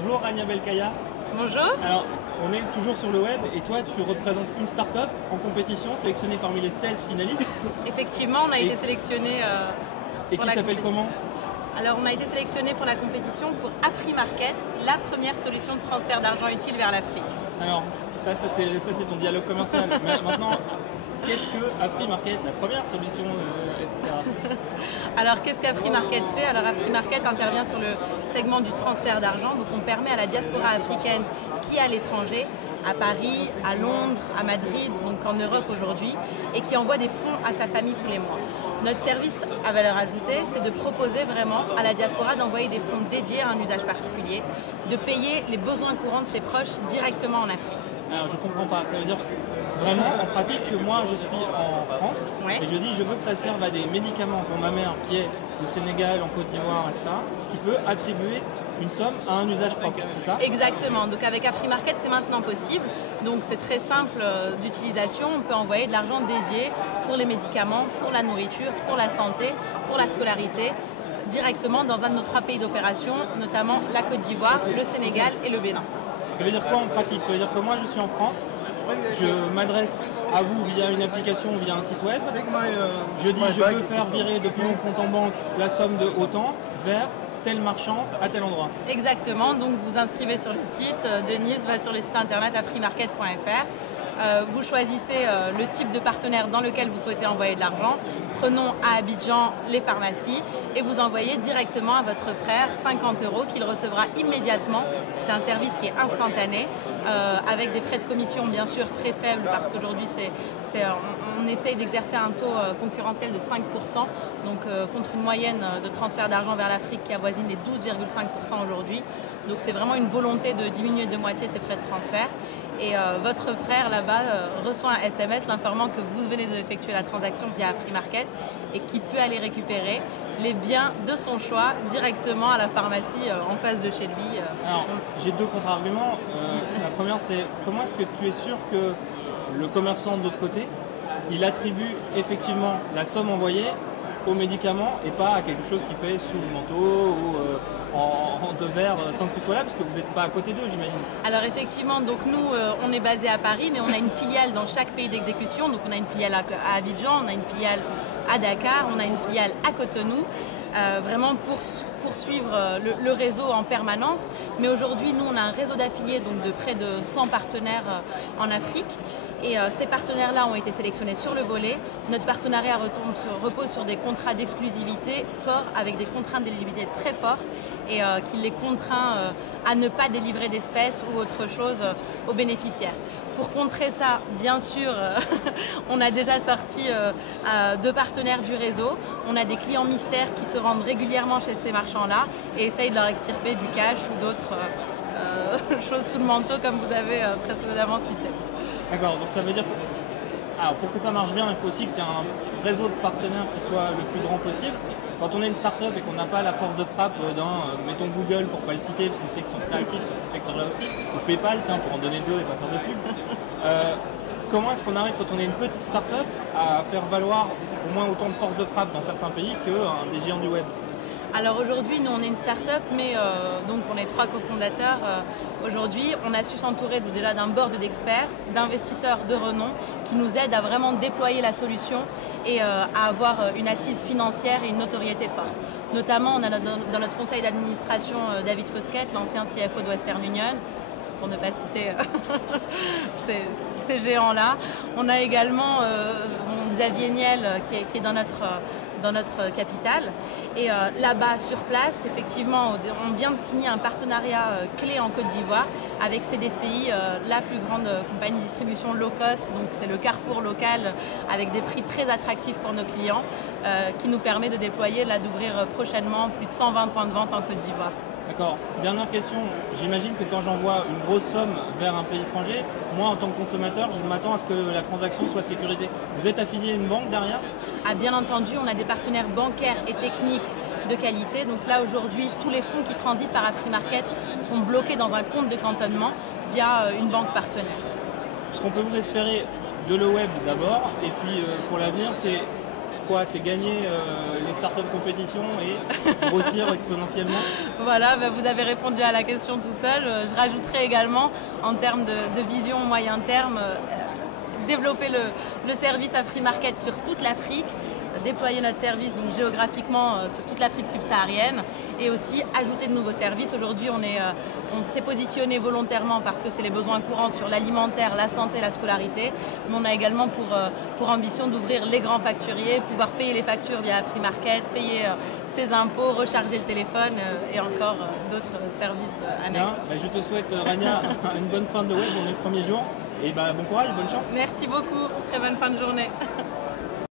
Bonjour Rania Belkaya. Bonjour. Alors, on est toujours sur le web et toi tu représentes une start-up en compétition sélectionnée parmi les 16 finalistes. Effectivement, on a été sélectionné Et pour qui la s'appelle compétition. comment? Alors, on a été sélectionné pour la compétition pour AfriMarket, la première solution de transfert d'argent utile vers l'Afrique. Alors, ça c'est ton dialogue commercial. Mais maintenant, qu'est-ce que AfriMarket, la première solution, etc. Alors, qu'est-ce qu'AfriMarket fait? Alors, AfriMarket intervient sur le segment du transfert d'argent. Donc, on permet à la diaspora africaine qui est à l'étranger, à Paris, à Londres, à Madrid, donc en Europe aujourd'hui, et qui envoie des fonds à sa famille tous les mois. Notre service à valeur ajoutée, c'est de proposer vraiment à la diaspora d'envoyer des fonds dédiés à un usage particulier, de payer les besoins courants de ses proches directement en Afrique. Alors, je comprends pas. Ça veut dire vraiment en pratique que moi je suis en France Ouais. et je dis je veux que ça serve à des médicaments pour ma mère qui est au Sénégal, en Côte d'Ivoire, etc. Tu peux attribuer une somme à un usage propre, c'est ça? Exactement, donc avec AfriMarket c'est maintenant possible, donc c'est très simple d'utilisation, on peut envoyer de l'argent dédié pour les médicaments, pour la nourriture, pour la santé, pour la scolarité, directement dans un de nos 3 pays d'opération, notamment la Côte d'Ivoire, le Sénégal et le Bénin. Ça veut dire quoi en pratique? Ça veut dire que moi je suis en France, je m'adresse à vous via une application, via un site web, je dis je veux faire virer depuis mon compte en banque la somme de autant vers tel marchand à tel endroit. Exactement, donc vous inscrivez sur le site, Denise va sur le site internet afrimarket.fr, vous choisissez le type de partenaire dans lequel vous souhaitez envoyer de l'argent, prenons à Abidjan les pharmacies et vous envoyez directement à votre frère 50 € qu'il recevra immédiatement. C'est un service qui est instantané, avec des frais de commission bien sûr très faibles parce qu'aujourd'hui on essaye d'exercer un taux concurrentiel de 5%, donc contre une moyenne de transfert d'argent vers l'Afrique qui avoisine les 12,5% aujourd'hui. Donc c'est vraiment une volonté de diminuer de moitié ces frais de transfert. Et votre frère là-bas reçoit un SMS l'informant que vous venez d'effectuer la transaction via AfriMarket et qui peut aller récupérer les biens de son choix directement à la pharmacie en face de chez lui. Alors, j'ai 2 contre-arguments. La première, c'est comment est-ce que tu es sûr que le commerçant de l'autre côté, il attribue effectivement la somme envoyée aux médicaments et pas à quelque chose qu'il fait sous le manteau ou en devers sans que tu sois là, parce que vous n'êtes pas à côté d'eux, j'imagine. Alors effectivement, donc nous, on est basé à Paris, mais on a une filiale dans chaque pays d'exécution. Donc on a une filiale à Abidjan, on a une filiale à Dakar, on a une filiale à Cotonou. Vraiment pour suivre le réseau en permanence. Mais aujourd'hui, nous, on a un réseau d'affiliés donc de près de 100 partenaires en Afrique. Et ces partenaires-là ont été sélectionnés sur le volet. Notre partenariat repose sur des contrats d'exclusivité forts, avec des contraintes d'éligibilité très forts et qui les contraint à ne pas délivrer d'espèces ou autre chose aux bénéficiaires. Pour contrer ça, bien sûr, on a déjà sorti 2 partenaires du réseau. On a des clients mystères qui se rendent régulièrement chez ces marchands-là et essayent de leur extirper du cash ou d'autres choses sous le manteau, comme vous avez précédemment cité. D'accord, donc ça veut dire que alors, pour que ça marche bien, il faut aussi que tu aies un réseau de partenaires qui soit le plus grand possible. Quand on est une start-up et qu'on n'a pas la force de frappe d'un, mettons Google pour pas le citer, parce que je sais qu'ils sont très actifs sur ce secteur-là aussi, ou PayPal, tiens, pour en donner 2 et pas faire de pub. Comment est-ce qu'on arrive, quand on est une petite start-up, à faire valoir au moins autant de force de frappe dans certains pays qu'un des géants du web? Alors aujourd'hui, nous on est une start-up, mais donc on est 3 cofondateurs. Aujourd'hui, on a su s'entourer déjà d'un board d'experts, d'investisseurs de renom qui nous aident à vraiment déployer la solution et à avoir une assise financière et une notoriété forte. Notamment, on a dans notre conseil d'administration David Foskett, l'ancien CFO de Western Union, pour ne pas citer ces géants-là. On a également Xavier Niel qui est dans notre capitale. Et là-bas, sur place, effectivement, on vient de signer un partenariat clé en Côte d'Ivoire avec CDCI, la plus grande compagnie de distribution low cost. Donc c'est le carrefour local avec des prix très attractifs pour nos clients qui nous permet de déployer, d'ouvrir prochainement plus de 120 points de vente en Côte d'Ivoire. D'accord. Dernière question, j'imagine que quand j'envoie une grosse somme vers un pays étranger, moi en tant que consommateur, je m'attends à ce que la transaction soit sécurisée. Vous êtes affilié à une banque derrière? Ah, bien entendu, on a des partenaires bancaires et techniques de qualité. Donc là aujourd'hui, tous les fonds qui transitent par AfriMarket sont bloqués dans un compte de cantonnement via une banque partenaire. Ce qu'on peut vous espérer de le web d'abord, et puis pour l'avenir, c'est quoi? C'est gagner les startup compétitions et grossir exponentiellement? Voilà, vous avez répondu à la question tout seul. Je rajouterai également, en termes de vision moyen terme, développer le service à Free Market sur toute l'Afrique, déployer notre service donc géographiquement sur toute l'Afrique subsaharienne et aussi ajouter de nouveaux services. Aujourd'hui, on s'est positionné volontairement parce que c'est les besoins courants sur l'alimentaire, la santé, la scolarité, mais on a également pour ambition d'ouvrir les grands facturiers, pouvoir payer les factures via Free Market, payer ses impôts, recharger le téléphone et encore d'autres services annexes. Bien, je te souhaite, Rania, une bonne fin de web, on est le premier jour, et bon courage, bonne chance. Merci beaucoup, très bonne fin de journée.